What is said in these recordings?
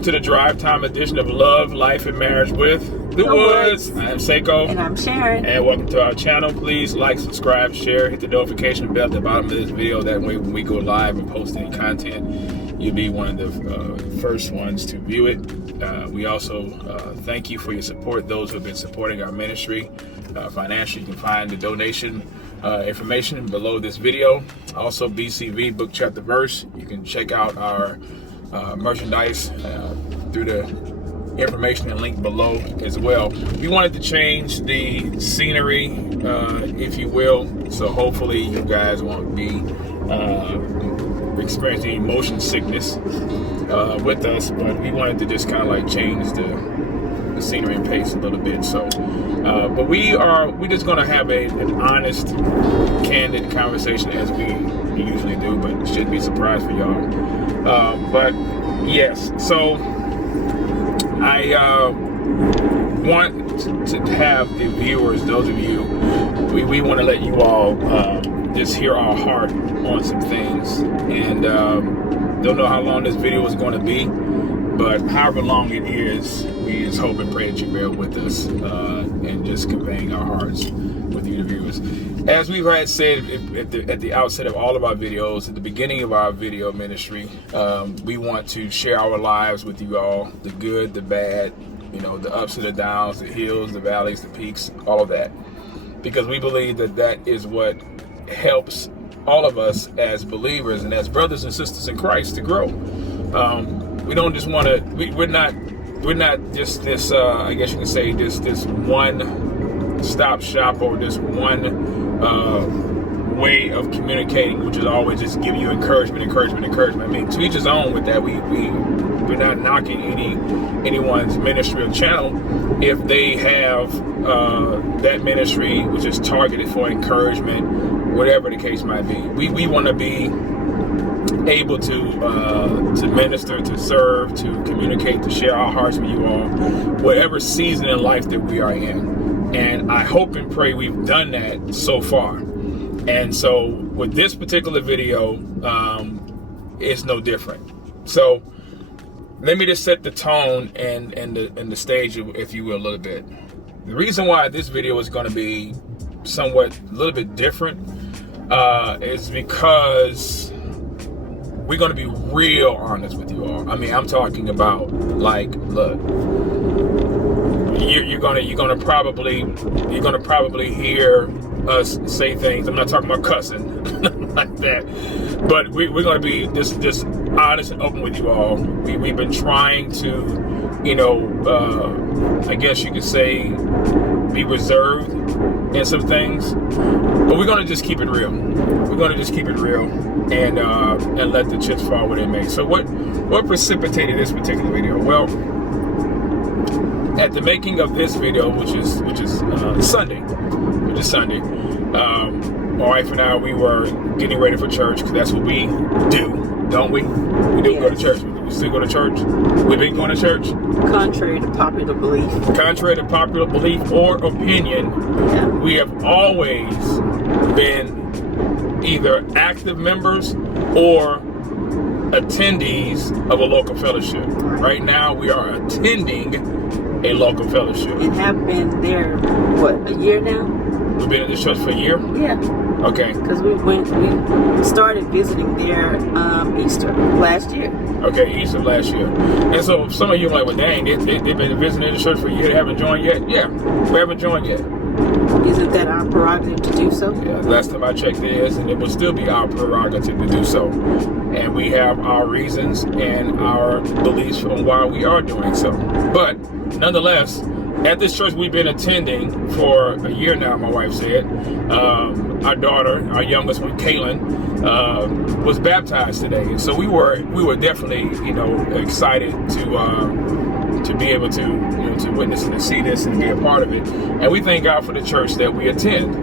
welcome to the Drive Time edition of Love, Life, and Marriage with The Woods. I am Saiko. And I'm Sharon. And welcome to our channel. Please like, subscribe, share, hit the notification bell at the bottom of this video. That way when we go live and post any content, you'll be one of the first ones to view it. We also thank you for your support, those who have been supporting our ministry financially. You can find the donation information below this video. Also, BCV, book, chapter, verse. You can check out our merchandise through the information and link below as well. We wanted to change the scenery, if you will, so hopefully you guys won't be experiencing motion sickness with us, but we wanted to just kind of like change the scenery and pace a little bit. So but we're just going to have an honest, candid conversation as we usually do, but it shouldn't be a surprise for y'all. But yes, so I want to have the viewers, those of you, we want to let you all just hear our heart on some things. And don't know how long this video is going to be, but however long it is, we just hope and pray that you bear with us and just conveying our hearts with you, the viewers. As we've had said at the outset of all of our videos, at the beginning of our video ministry, we want to share our lives with you all, the good, the bad, you know, the ups and the downs, the hills, the valleys, the peaks, all of that. Because we believe that that is what helps all of us as believers and as brothers and sisters in Christ to grow. We don't just want to, we're not just this, I guess you can say, this one stop shop or this one way of communicating, which is always just give you encouragement. I mean, to each his own with that. We're not knocking anyone's ministry or channel if they have that ministry which is targeted for encouragement, whatever the case might be. We want to be able to minister, to serve, to communicate, to share our hearts with you all, whatever season in life that we are in. And I hope and pray we've done that so far. And so with this particular video, it's no different. So let me just set the tone and the stage, if you will, a little bit. The reason why this video is going to be somewhat a little bit different is because we're going to be real honest with you all. I mean, I'm talking about, like, look, you're gonna probably hear us say things. I'm not talking about cussing like that, but we're gonna be just honest and open with you all. We've been trying to, you know, I guess you could say, be reserved in some things, but we're gonna just keep it real. We're gonna just keep it real and let the chips fall where they may. So what precipitated this particular video? Well, at the making of this video, which is Sunday, my wife and I, we were getting ready for church, because that's what we do, don't we? We do go to church. We still go to church. We've been going to church. Contrary to popular belief. Contrary to popular belief or opinion, yeah, we have always been either active members or attendees of a local fellowship. Right now, we are attending a local fellowship. And have been there, what, a year now? We've been in this church for a year? Yeah. Okay. Because we started visiting there Easter last year. Okay, Easter last year. And so some of you are like, well, dang, they've been visiting the church for a year, they haven't joined yet? Yeah, we haven't joined yet. Isn't that our prerogative to do so? Yeah, last time I checked it is, and it will still be our prerogative to do so. And we have our reasons and our beliefs on why we are doing so. But nonetheless, at this church we've been attending for a year now, my wife said, our daughter, our youngest one, Kaylin, was baptized today. And so we were definitely, you know, excited to be able to, you know, to witness and to see this and be a part of it. And we thank God for the church that we attend.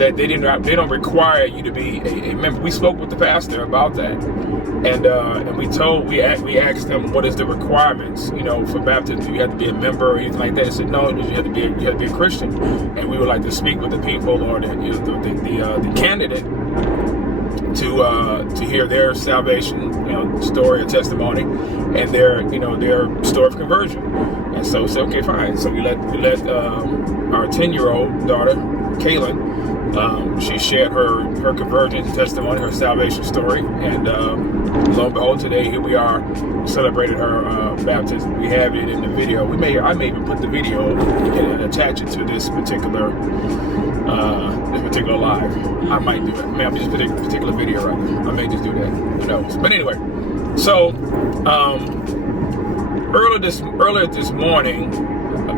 That they don't require you to be a member. We spoke with the pastor about that, and we asked them what is the requirements, you know, for baptism. Do you have to be a member or anything like that? They said no, you have to be a Christian. And we would like to speak with the people or the candidate to hear their salvation, story or testimony, and their story of conversion. And so said, okay, fine. So we let our 10-year-old daughter, Kaylin, she shared her conversion testimony, her salvation story, and lo and behold, today here we are, celebrated her baptism. We have it in the video. I may even put the video and attach it to this particular live. I might do it. Maybe just particular video right now. I may just do that. Who knows? But anyway, so earlier this morning,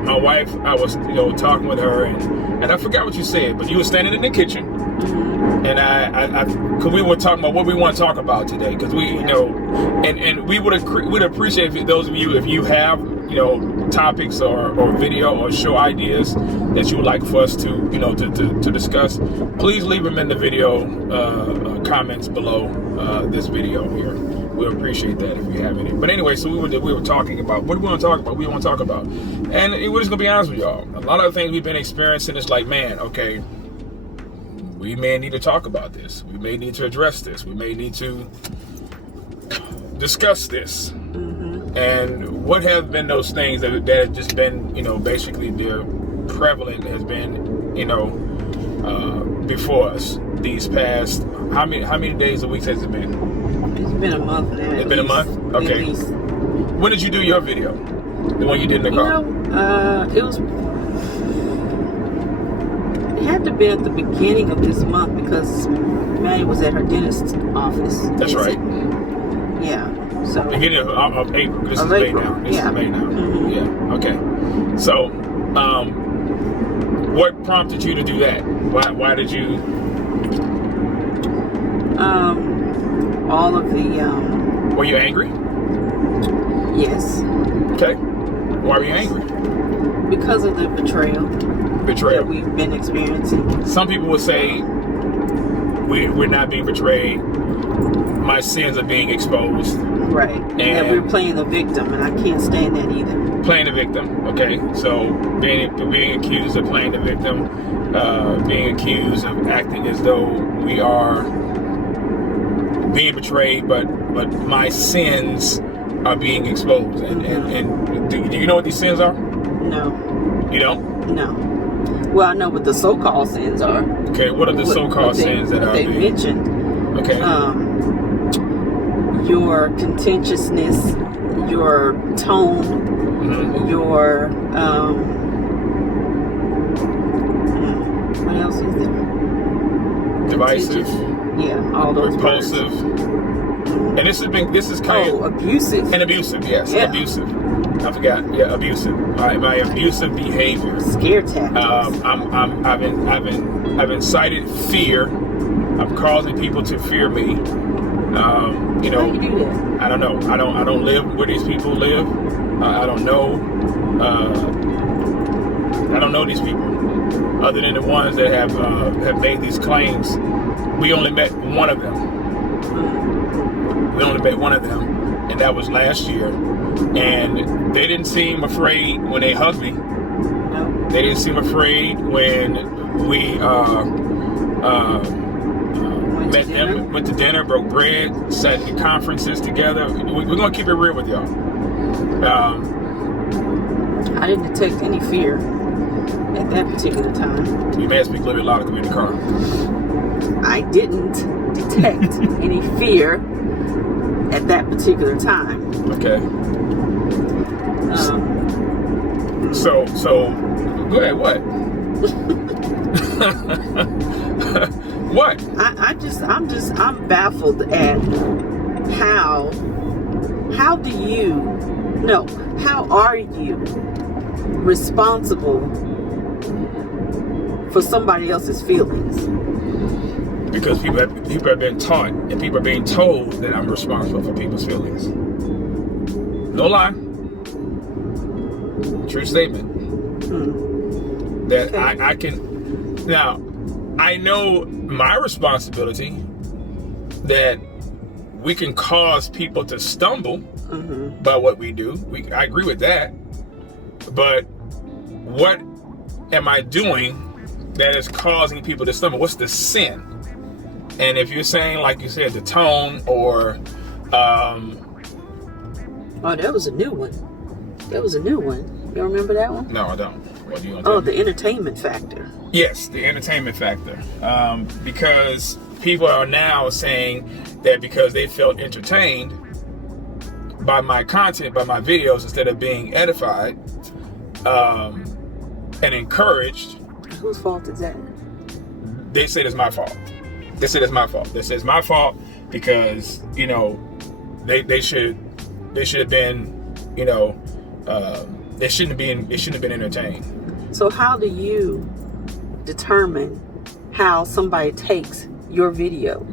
my wife, I was talking with her, and I forgot what you said, but you were standing in the kitchen, and cause we were talking about what we want to talk about today, because we and we would appreciate those of you, if you have topics or video or show ideas that you would like for us to to discuss, please leave them in the video comments below this video here. We'll appreciate that if you have any. But anyway, so we were talking about what do we want to talk about. And we're just gonna be honest with y'all. A lot of the things we've been experiencing is like, man, okay, we may need to talk about this. We may need to address this. We may need to discuss this. And what have been those things that have just been, basically they're prevalent, has been, before us these past, how many days or weeks has it been? It's been a month now. It's been a month? Okay. When did you do your video? The one you did in the car? It had to be at the beginning of this month, because Maddie was at her dentist's office. That's right. Yeah. So beginning of April. This is May now. This is May now. Yeah. Okay. So, what prompted you to do that? Why did you? All of the. Were you angry? Yes. Okay. Why were you angry? Because of the betrayal. That we've been experiencing. Some people would say we're not being betrayed. My sins are being exposed. Right. And that we're playing the victim, and I can't stand that either. Playing the victim, okay. So being accused of playing the victim, being accused of acting as though we are being betrayed, but my sins are being exposed. And do you know what these sins are? No. You don't? No. Well, I know what the so-called sins are. Okay, what are the so-called sins that are being mentioned? Okay. Your contentiousness, your tone, your what else is there? Divisive. Yeah, all those. Repulsive. And this is kind of abusive. And abusive, yes, yeah. Abusive. I forgot. Yeah, abusive. My abusive behavior. Scare tactics. I've incited fear. I'm causing people to fear me. How do you do that? I don't know. I don't live where these people live. I don't know. I don't know these people, other than the ones that have made these claims. We only met one of them. And that was last year. And they didn't seem afraid when they hugged me. No. They didn't seem afraid when we met them, went to dinner, broke bread, sat in conferences together. We're going to keep it real with y'all. I didn't detect any fear at that particular time. You may speak a little bit louder because we're in the car. I didn't detect any fear at that particular time. Okay. So go ahead. What? What? I'm baffled at how are you responsible for somebody else's feelings? Because people have been taught and people are being told that I'm responsible for people's feelings. No lie. True statement. That okay. I can. Now, I know my responsibility that we can cause people to stumble by what we do. I agree with that. But what am I doing that is causing people to stumble? What's the sin? And if you're saying, like you said, the tone or oh, that was a new one. That was a new one. You remember that one? No, I don't. What do you want? Oh, the entertainment factor. Yes, the entertainment factor. Because people are now saying that because they felt entertained by my content, by my videos, instead of being edified and encouraged. Whose fault is that? They said it's my fault. They said it's my fault. They said it's my fault because, you know, they should have been, you know, they shouldn't have been entertained. So how do you determine how somebody takes your video?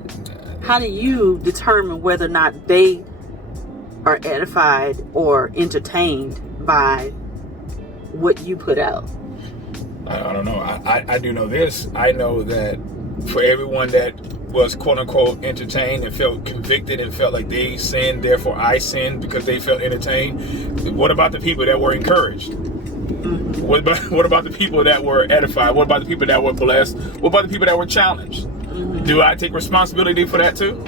How do you determine whether or not they are edified or entertained by what you put out? I don't know. I do know this. I know that for everyone that was quote unquote entertained and felt convicted and felt like they sinned, therefore I sinned because they felt entertained. What about the people that were encouraged? Mm-hmm. What about the people that were edified? What about the people that were blessed? What about the people that were challenged? Mm-hmm. Do I take responsibility for that too?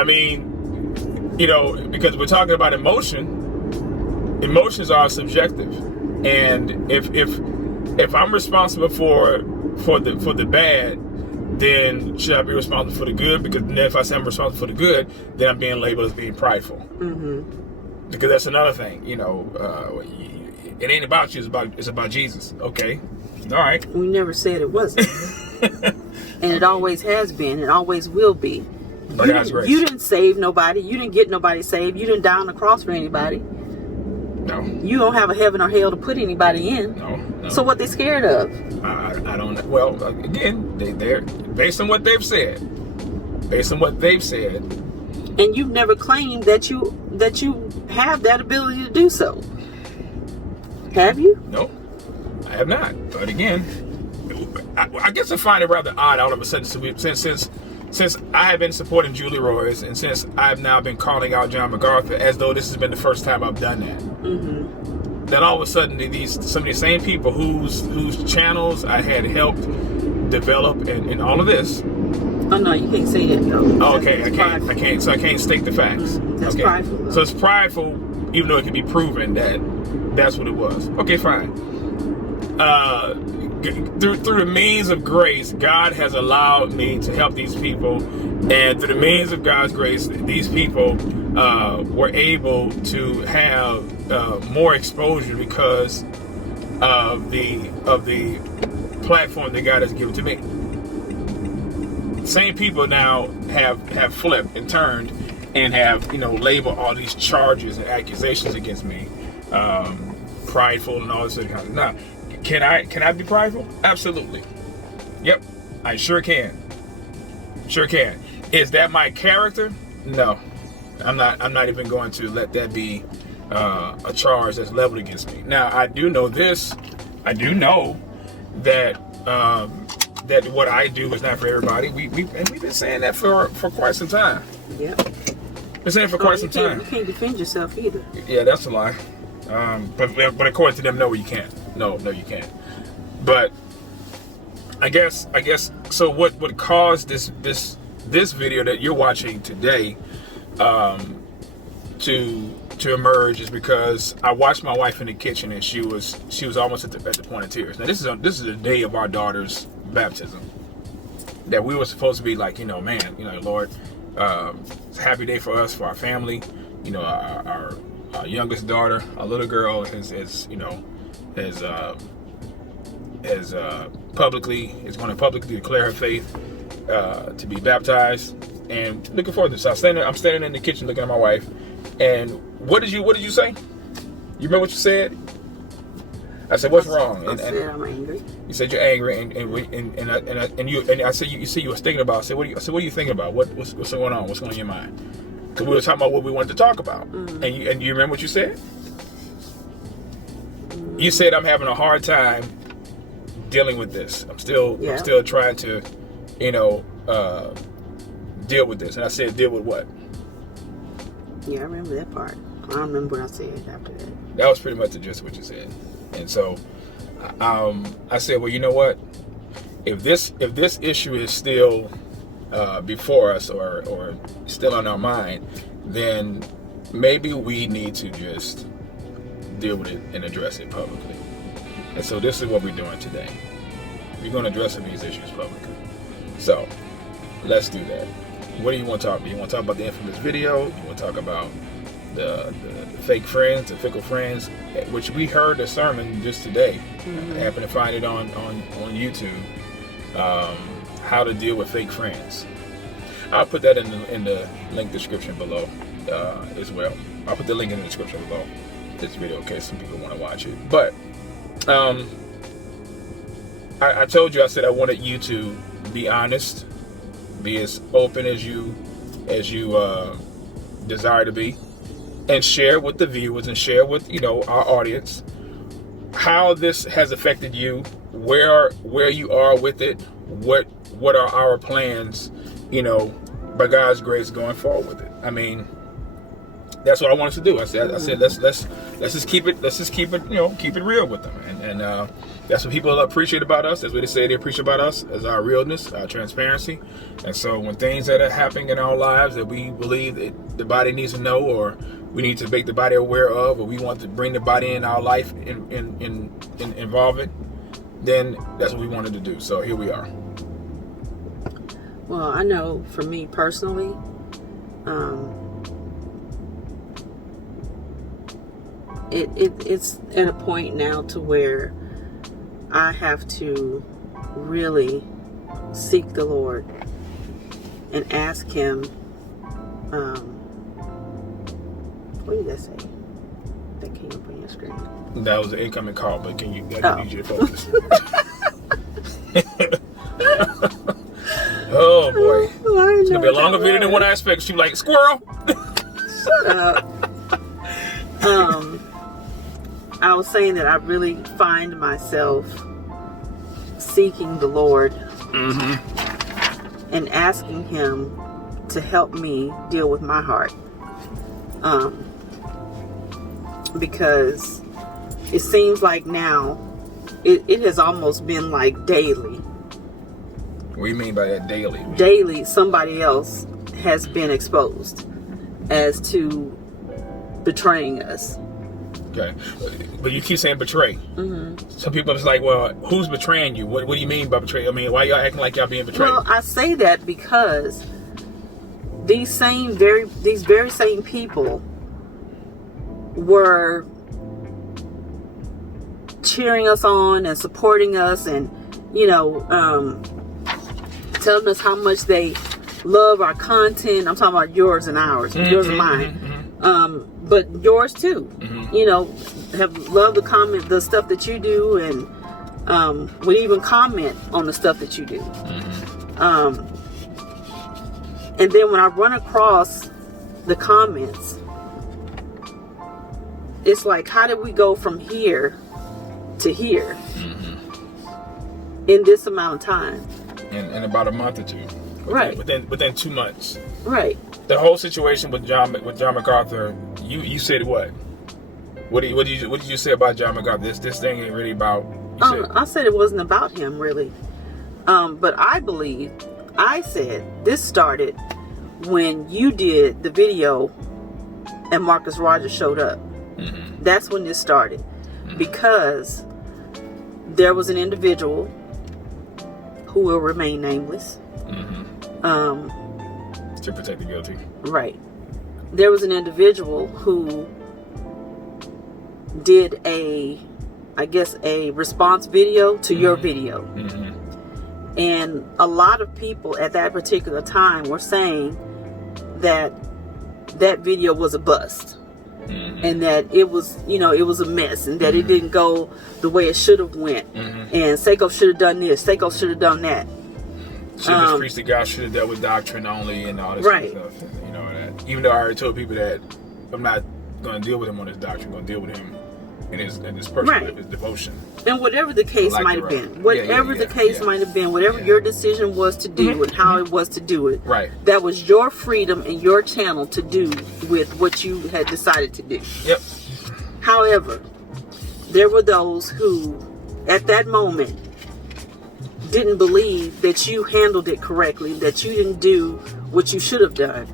I mean, you know, because we're talking about emotion. Emotions are subjective, and if I'm responsible for the bad, then should I be responsible for the good? Because then if I say I'm responsible for the good, then I'm being labeled as being prideful. Mm-hmm. Because that's another thing, you know. It ain't about you; it's about Jesus. Okay, all right. We never said it wasn't, and it always has been, and always will be. By God's grace. You didn't save nobody. You didn't get nobody saved. You didn't die on the cross for anybody. No. You don't have a heaven or hell to put anybody in. No. So what they scared of? I don't know. Well, again, they're based on what they've said. Based on what they've said. And you've never claimed that you have that ability to do so. Have you? No, I have not. But again, I guess I find it rather odd all of a sudden since I have been supporting Julie Royce and since I've now been calling out John MacArthur as though this has been the first time I've done that. Mm-hmm. Then all of a sudden some of these same people whose channels I had helped develop and all of this. Oh no, you can't say that. No. Oh, okay, I can't. So I can't state the facts. Mm-hmm. That's okay. prideful. So it's prideful, even though it can be proven that that's what it was. Okay, fine. Through the means of grace, God has allowed me to help these people, and through the means of God's grace, these people were able to have more exposure because of the platform that God has given to me. Same people now have flipped and turned and have, you know, labeled all these charges and accusations against me, prideful and all this other kind of stuff. Now, can I be prideful? Absolutely. Yep, I sure can. Sure can. Is that my character? No, I'm not even going to let that be a charge that's leveled against me. Now, I do know this. I do know that that what I do is not for everybody. We've been saying that for quite some time. Yeah. Been saying it for quite some time. You can't defend yourself either. Yeah, that's a lie. But according to them, no, you can't. No, you can't. But I guess. So what caused this video that you're watching today to emerge is because I watched my wife in the kitchen and she was almost at the point of tears. Now this is the day of our daughter's baptism. That we were supposed to be like, man, Lord, it's a happy day for us, for our family. Our youngest daughter, our little girl, is going to publicly declare her faith to be baptized, and looking forward to this. I'm standing in the kitchen looking at my wife, and what did you say? You remember what you said? I said, "What's wrong?" I said, "I'm angry." You said you're angry, and I said you was thinking about. I said, what are you thinking about? What's going on? What's going on in your mind? Because we were talking about what we wanted to talk about, and you remember what you said? You said, "I'm having a hard time dealing with this. I'm still trying to, deal with this." And I said, "Deal with what?" Yeah, I remember that part. I don't remember what I said after that. That was pretty much the gist of what you said. And so, I said, well, you know what? If this issue is still before us or still on our mind, then maybe we need to just deal with it and address it publicly. And so this is what we're doing today. We're going to address some of these issues publicly. So let's do that. What do you want to talk about? You want to talk about the infamous video? You want to talk about the fake friends, the fickle friends, which we heard a sermon just today. I happened to find it on YouTube. How to deal with fake friends. I'll put that in the link description below as well. I'll put the link in the description below this video in case some people want to watch it. But I told you, I said I wanted you to be honest, be as open as you desire to be, and share with the viewers and share with our audience how this has affected you, where you are with it, what are our plans, by God's grace going forward with it. I mean, that's what I wanted to do. I said let's just keep it keep it real with them, and that's what people appreciate about us. That's what they say they appreciate about us, as our realness, our transparency. And so when things that are happening in our lives that we believe that the body needs to know, or we need to make the body aware of, or we want to bring the body in our life and involve it, then that's what we wanted to do. So here we are. Well, I know for me personally, it's at a point now to where I have to really seek the Lord and ask Him. What did that say? That came up on your screen. That was an incoming call, but I need you to focus. Oh boy, it's gonna be a longer video than what I expected. She like squirrel. Shut up. I was saying that I really find myself seeking the Lord and asking Him to help me deal with my heart, because it seems like now it has almost been like daily. What do you mean by that, daily? Daily, somebody else has been exposed as to betraying us. Okay, but you keep saying betray. Some people are just like, well, who's betraying you? What do you mean by betray? I mean, why y'all acting like y'all being betrayed? Well, I say that because these very same people were cheering us on and supporting us, and telling us how much they love our content. I'm talking about yours and ours, yours and mine. But yours too. Have loved the stuff that you do, and would even comment on the stuff that you do. And then when I run across the comments, it's like, how did we go from here to here in this amount of time? In about a month or two. Right. Within 2 months. Right. The whole situation with John MacArthur, you said what? What did you say about John MacArthur? This thing ain't really about. I said it wasn't about him really, but I said this started when you did the video and Marcus Rogers showed up. That's when this started, because there was an individual who will remain nameless. To protect the guilty. Right. There was an individual who did a response video to your video. And a lot of people at that particular time were saying that video was a bust. And that it was a mess, and that it didn't go the way it should have went. And Saiko should have done this, Saiko should have done that. Should have preached to God, should have dealt with doctrine only and all this right. Stuff. That, even though I already told people that I'm not going to deal with him on his doctrine, I'm going to deal with him in his personal life, his devotion. And whatever the case might have been, whatever the case might have been, whatever your decision was to do and how it was to do it, that was your freedom and your channel to do with what you had decided to do. Yep. However, there were those who, at that moment, didn't believe that you handled it correctly, that you didn't do what you should have done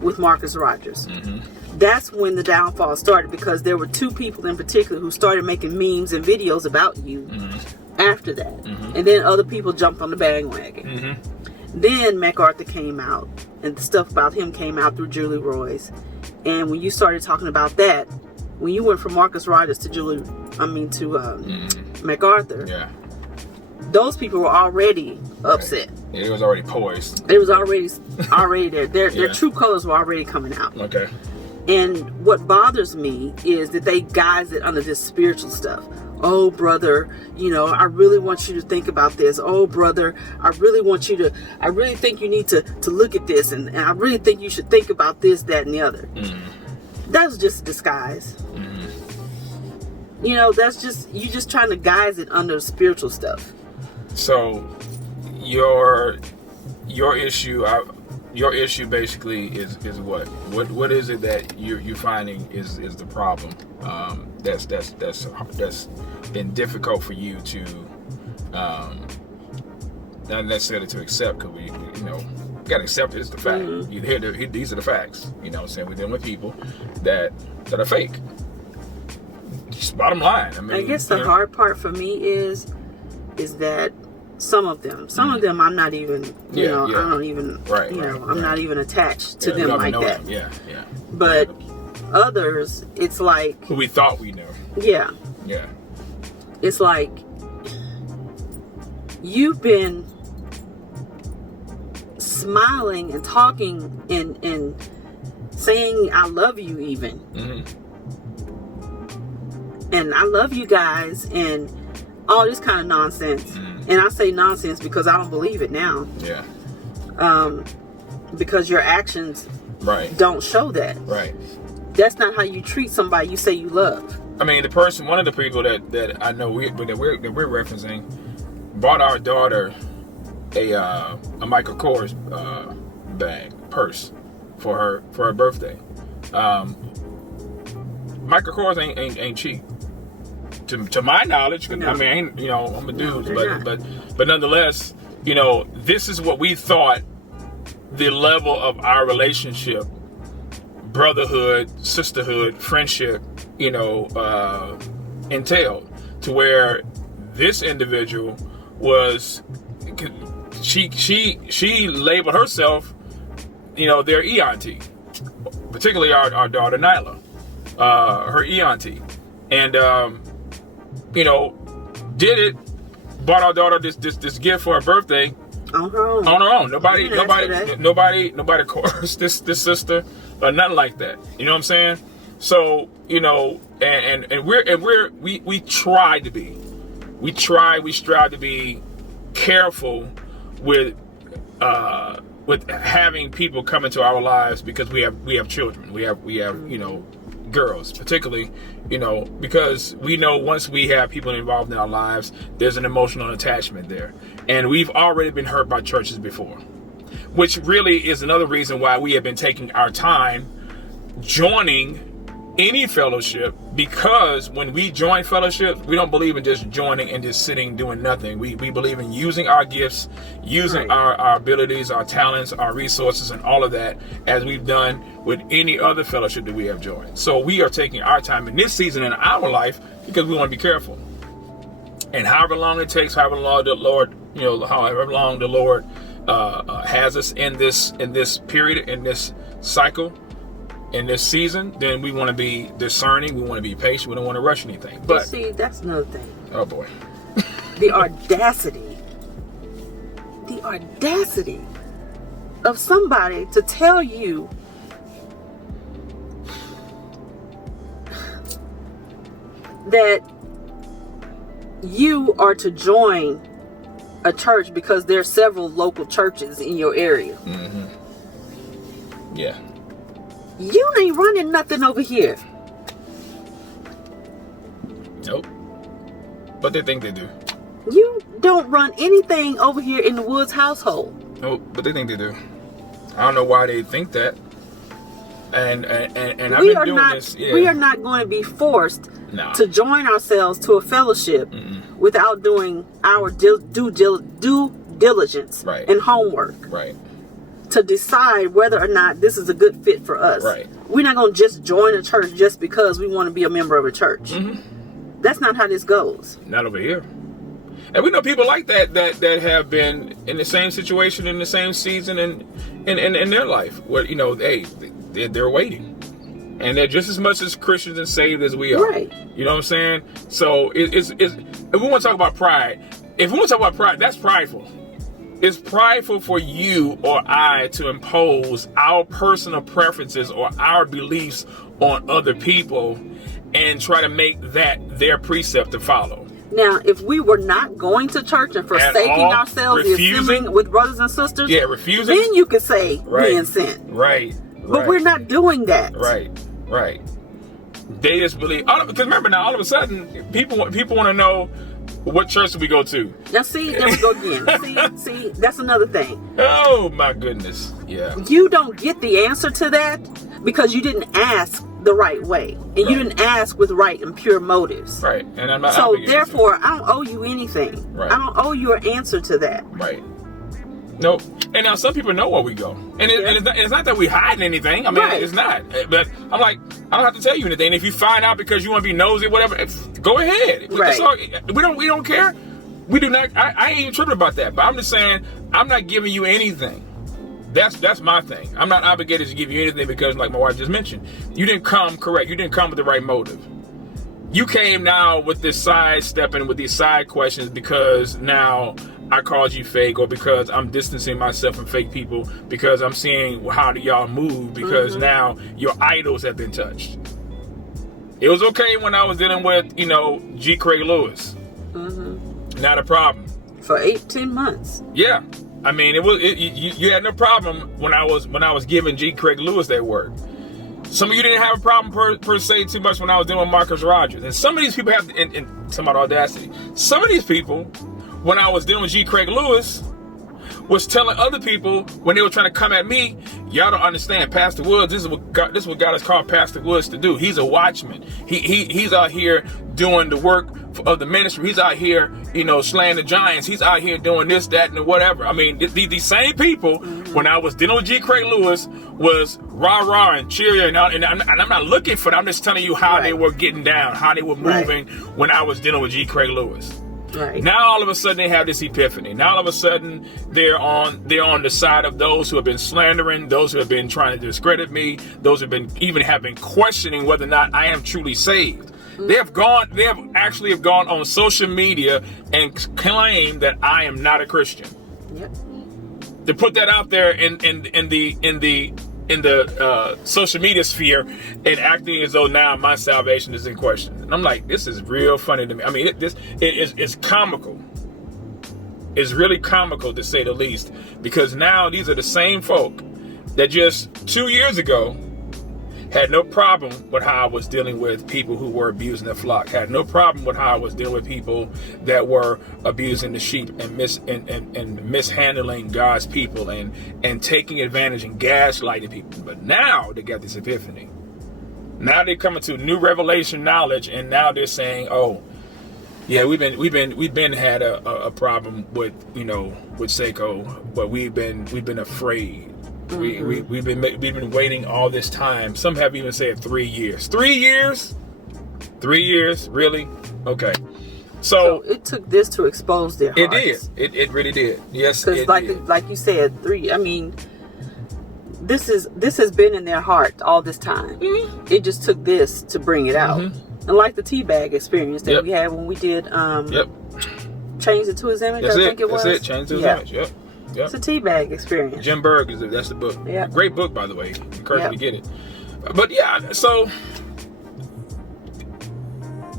with Marcus Rogers. That's when the downfall started, because there were 2 people in particular who started making memes and videos about you after that. And then other people jumped on the bandwagon. Then MacArthur came out, and the stuff about him came out through Julie Royce. And when you started talking about that, when you went from Marcus Rogers to MacArthur, those people were already upset. It was already poised. It was already there. Their true colors were already coming out. Okay. And what bothers me is that they guise it under this spiritual stuff. Oh, brother, I really want you to think about this. Oh, brother, I really think you need to look at this. And I really think you should think about this, that, and the other. That's just a disguise. That's just, you just trying to guise it under spiritual stuff. So your issue basically is what? What is it that you're finding is the problem? That's been difficult for you to not necessarily to accept, because we gotta accept it. It's the fact. These are the facts. We're dealing with people that are fake. Just bottom line. I guess the hard part for me is that some of them I'm not even, I don't even, I'm not even attached to them like that. But others, it's like who we thought we knew. Yeah. It's like you've been smiling and talking and saying I love you even. And I love you guys and all this kind of nonsense. And I say nonsense because I don't believe it now. Because your actions don't show that. That's not how you treat somebody you say you love. I mean, one of the people that I know we're referencing, bought our daughter a Michael Kors purse for her birthday. Michael Kors ain't cheap. To my knowledge, no. I mean, I'm a dude, but nonetheless, this is what we thought the level of our relationship, brotherhood, sisterhood, friendship, entailed, to where this individual was, she labeled herself, their auntie, particularly our daughter Nyla, her auntie, and did it, bought our daughter this gift for her birthday on her own. Nobody coerced this sister or nothing like that. You know what I'm saying? So, and we strive to be careful with having people come into our lives, because we have children. We have girls, particularly, because we know once we have people involved in our lives, there's an emotional attachment there. And we've already been hurt by churches before, which really is another reason why we have been taking our time joining any fellowship, because when we join fellowships, we don't believe in just joining and just sitting doing nothing. We believe in using our gifts, using our abilities, our talents, our resources, and all of that, as we've done with any other fellowship that we have joined. So we are taking our time in this season in our life, because we want to be careful. And however long it takes, however long the Lord has us in this period, in this cycle, in this season, then we want to be discerning. We want to be patient. We don't want to rush anything. But see, that's another thing. Oh boy. The audacity of somebody to tell you that you are to join a church because there are several local churches in your area. Yeah. You ain't running nothing over here. Nope. But they think they do. You don't run anything over here in the Woods household. Nope, but they think they do. I don't know why they think that. And I've been doing this. Yeah. We are not going to be forced to join ourselves to a fellowship without doing our due diligence and homework. Right. To decide whether or not this is a good fit for us. Right. We're not going to just join a church just because we want to be a member of a church. That's not how this goes. Not over here. And we know people like that have been in the same situation, in the same season in their life, where, you know, they're waiting. And they're just as much as Christians and saved as we are. Right. You know what I'm saying? So if we want to talk about pride, that's prideful. It's prideful for you or I to impose our personal preferences or our beliefs on other people and try to make that their precept to follow. Now, if we were not going to church and forsaking ourselves, assembling with brothers and sisters, refusing, then you could say we in sin. Right. But we're not doing that. Right. They just believe, because remember now, all of a sudden, people want to know, what church do we go to? Now, see, there we go again. see, that's another thing. Oh, my goodness. Yeah. You don't get the answer to that because you didn't ask the right way. And you didn't ask with right and pure motives. Right. And I'm not So, therefore, I don't owe you anything. Right. I don't owe you an answer to that. Right. Nope. And now some people know where we go. And it's not that we hiding anything. I mean, it's not. But I'm like, I don't have to tell you anything. If you find out because you want to be nosy, whatever, go ahead. Right. We don't care. We do not. I ain't even tripping about that. But I'm just saying, I'm not giving you anything. That's my thing. I'm not obligated to give you anything because, like my wife just mentioned, you didn't come correct. You didn't come with the right motive. You came now with this sidestepping, with these side questions because now I called you fake, or because I'm distancing myself from fake people, because I'm seeing how do y'all move, because now your idols have been touched. It was okay when I was dealing with, G. Craig Lewis. Not a problem. For 8-10 months. Yeah. I mean, you had no problem when I was giving G. Craig Lewis that work. Some of you didn't have a problem per se too much when I was dealing with Marcus Rogers. And some of these people have, and some audacity, some of these people, when I was dealing with G. Craig Lewis, was telling other people when they were trying to come at me, y'all don't understand, Pastor Woods, this is what God has called Pastor Woods to do. He's a watchman. He's out here doing the work of the ministry. He's out here, slaying the giants. He's out here doing this, that, and whatever. I mean, these same people, when I was dealing with G. Craig Lewis, was rah-rah and cheering, and I'm not looking for them. I'm just telling you how they were getting down, how they were moving when I was dealing with G. Craig Lewis. Right. Now all of a sudden they have this epiphany. Now all of a sudden they're on the side of those who have been slandering, those who have been trying to discredit me, those who have been questioning whether or not I am truly saved. They have actually gone on social media and claimed that I am not a Christian. Yep. To put that out there in the social media sphere and acting as though now my salvation is in question. And I'm like, this is real funny to me. I mean, it's comical. It's really comical, to say the least, because now these are the same folk that just 2 years ago had no problem with how I was dealing with people who were abusing the flock, had no problem with how I was dealing with people that were abusing the sheep and mishandling God's people and taking advantage and gaslighting people. But now they got this epiphany. Now they're coming to new revelation knowledge, and now they're saying, "Oh, yeah, we've been had a problem with Saiko, but we've been afraid. We've been waiting all this time. Some have even said 3 years. 3 years? 3 years? Really? Okay. So it took this to expose their hearts. It did. It really did. Yes. Because like you said, this has been in their heart all this time. It just took this to bring it out. And like the teabag experience that we had when we did Change It to His Image, I think it was. That's it. Change to His Image. Yep. It's a teabag experience. Jim Berg that's the book. Yeah. Great book, by the way. Encourage you to get it. But yeah, so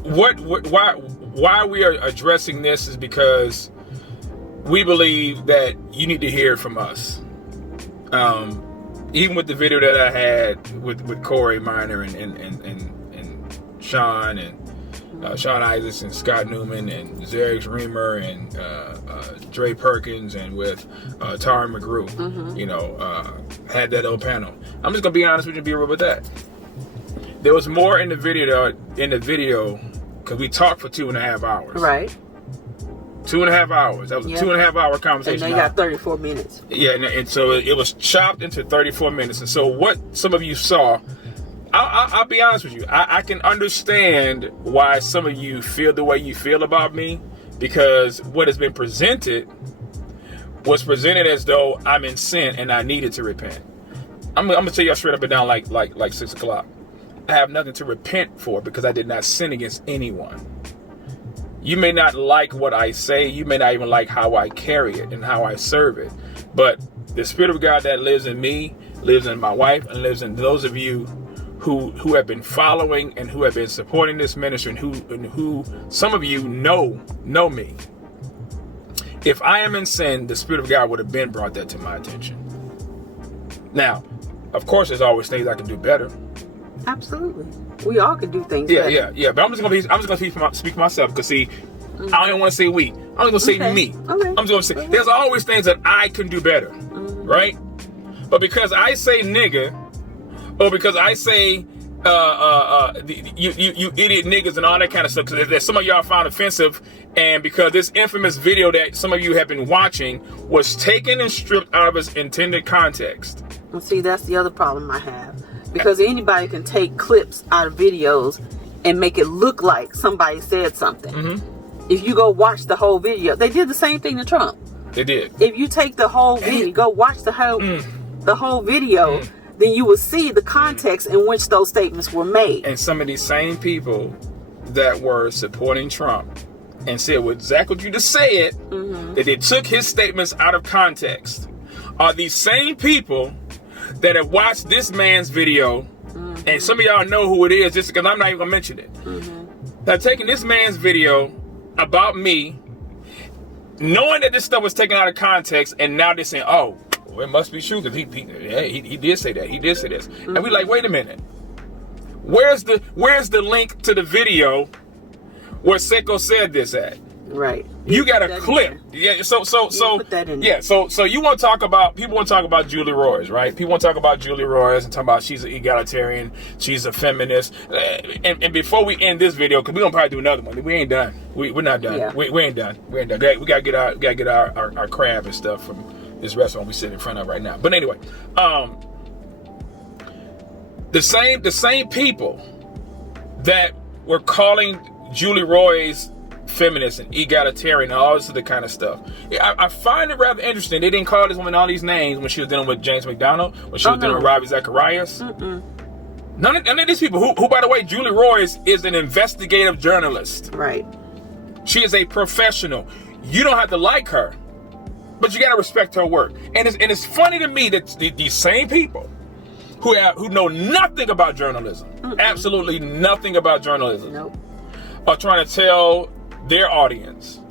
why we are addressing this is because we believe that you need to hear it from us. Even with the video that I had with Corey Minor and Shawn and Shawn Isaacs and Scott Newman and Zerix Reamer and Dre Perkins and with Tara McGrew, had that old panel. I'm just gonna be honest with you and be real with that. There was more in the video because we talked for 2.5 hours. Right. 2.5 hours. That was a 2.5 hour conversation. And they got 34 minutes. Yeah, and so it was chopped into 34 minutes. And so what some of you saw, I'll be honest with you. I can understand why some of you feel the way you feel about me, because what has been presented was presented as though I'm in sin and I needed to repent. I'm gonna tell you straight up and down like 6 o'clock. I have nothing to repent for because I did not sin against anyone. You may not like what I say. You may not even like how I carry it and how I serve it. But the Spirit of God that lives in me, lives in my wife, and lives in those of you who have been following and who have been supporting this ministry, and who some of you know me. If I am in sin, the Spirit of God would have been brought that to my attention. Now, of course, there's always things I can do better. Absolutely, we all can do things better. Yeah. But I'm just gonna speak for myself, because see, I don't want to say we. I'm gonna say me. Okay. I'm just gonna say there's always things that I can do better, right? But because I say nigga, or because I say you idiot niggas and all that kind of stuff, because that some of y'all found offensive, and because this infamous video that some of you have been watching was taken and stripped out of its intended context. Well, see, that's the other problem I have. Because anybody can take clips out of videos and make it look like somebody said something. Mm-hmm. If you go watch the whole video, they did the same thing to Trump. They did. If you take the whole video, go watch the whole video, then you will see the context in which those statements were made. And some of these same people that were supporting Trump and said exactly what you just said, that they took his statements out of context, are these same people that have watched this man's video, and some of y'all know who it is, just because I'm not even gonna mention it. They're taking this man's video about me, knowing that this stuff was taken out of context, and now they're saying, "Oh, well, it must be true because he did say that. He did say this." And we like, wait a minute. Where's the link to the video where Seiko said this at? Right. You got a clip. Yeah, so put that in yeah, so you want to talk about, people want to talk about Julie Royce, right? People want to talk about Julie Royce and talk about she's an egalitarian, she's a feminist. And before we end this video, because we're gonna probably do another one. We ain't done. We're not done. Yeah. We ain't done. We ain't done. We gotta get our crab and stuff from this restaurant we sit in front of right now. But anyway, the same people that were calling Julie Royce feminist and egalitarian and all this other kind of stuff. I find it rather interesting. They didn't call this woman all these names when she was dealing with James McDonald, when she was dealing with Ravi Zacharias. None of these people, who by the way, Julie Royce is an investigative journalist. Right. She is a professional. You don't have to like her, but you got to respect her work. And it's funny to me that these same people who know nothing about journalism, absolutely nothing about journalism, are trying to tell their audience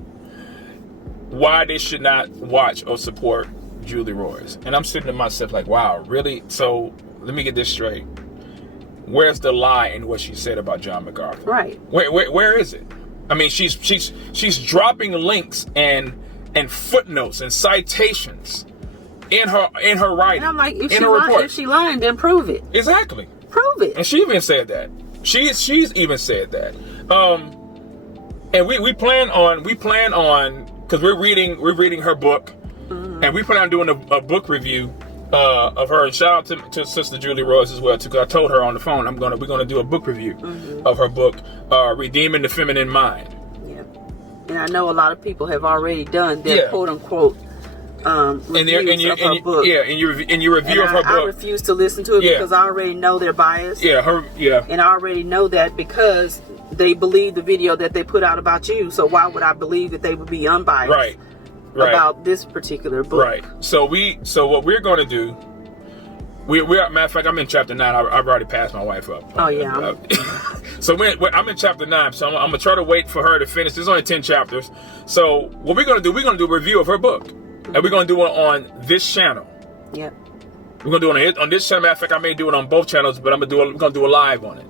why they should not watch or support Julie Royce. And I'm sitting to myself like, wow, really? So let me get this straight. Where's the lie in what she said about John MacArthur? Right. Where is it? I mean, she's dropping links and footnotes and citations in her writing. And I'm like, if she lying, then prove it. Exactly. Prove it. And she even said that. She's even said that. And we plan on because we're reading her book, and we plan on doing a book review of her. And shout out to Sister Julie Royce as well too, because I told her on the phone we're gonna do a book review of her book, Redeeming the Feminine Mind. Yeah, and I know a lot of people have already done their quote unquote reviews of her book. Yeah, in your review of her book. I refuse to listen to it because I already know they're biased. And I already know that because they believe the video that they put out about you. So why would I believe that they would be unbiased? Right. About this particular book? Right. So what we're going to do, matter of fact, I'm in chapter 9. I've already passed my wife up. Oh yeah. So I'm in chapter 9. So I'm gonna try to wait for her to finish. There's only 10 chapters. So what we're gonna do a review of her book, and we're gonna do it on this channel. Yep. We're gonna do it on this channel. Matter of fact, I may do it on both channels, but we're gonna do a live on it.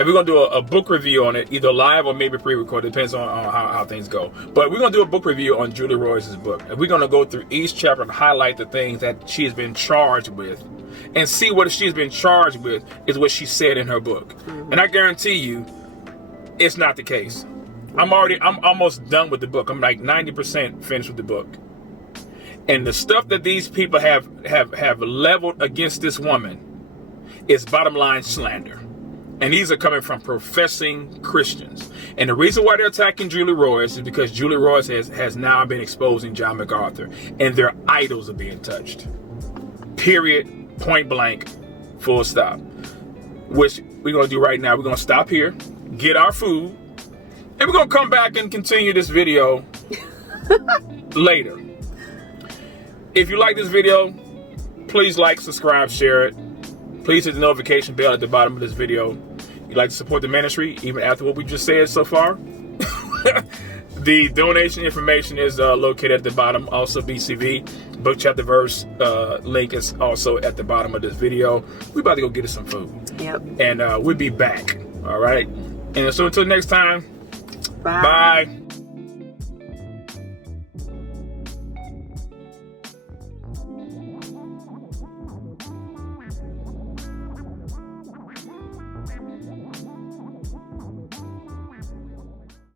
And we're going to do a book review on it, either live or maybe pre-recorded. Depends on how things go. But we're going to do a book review on Julie Royce's book. And we're going to go through each chapter and highlight the things that she has been charged with. And see what she's been charged with is what she said in her book. Mm-hmm. And I guarantee you, it's not the case. I'm almost done with the book. I'm like 90% finished with the book. And the stuff that these people have leveled against this woman is bottom line slander. And these are coming from professing Christians. And the reason why they're attacking Julie Royce is because Julie Royce has now been exposing John MacArthur. And their idols are being touched. Period. Point blank. Full stop. Which we're going to do right now. We're going to stop here. Get our food. And we're going to come back and continue this video later. If you like this video, please like, subscribe, share it. Please hit the notification bell at the bottom of this video. You'd like to support the ministry, even after what we just said so far. The donation information is located at the bottom. Also, BCV, book, chapter, verse link is also at the bottom of this video. We're about to go get us some food. Yep. And we'll be back. All right. And so until next time, bye. Bye.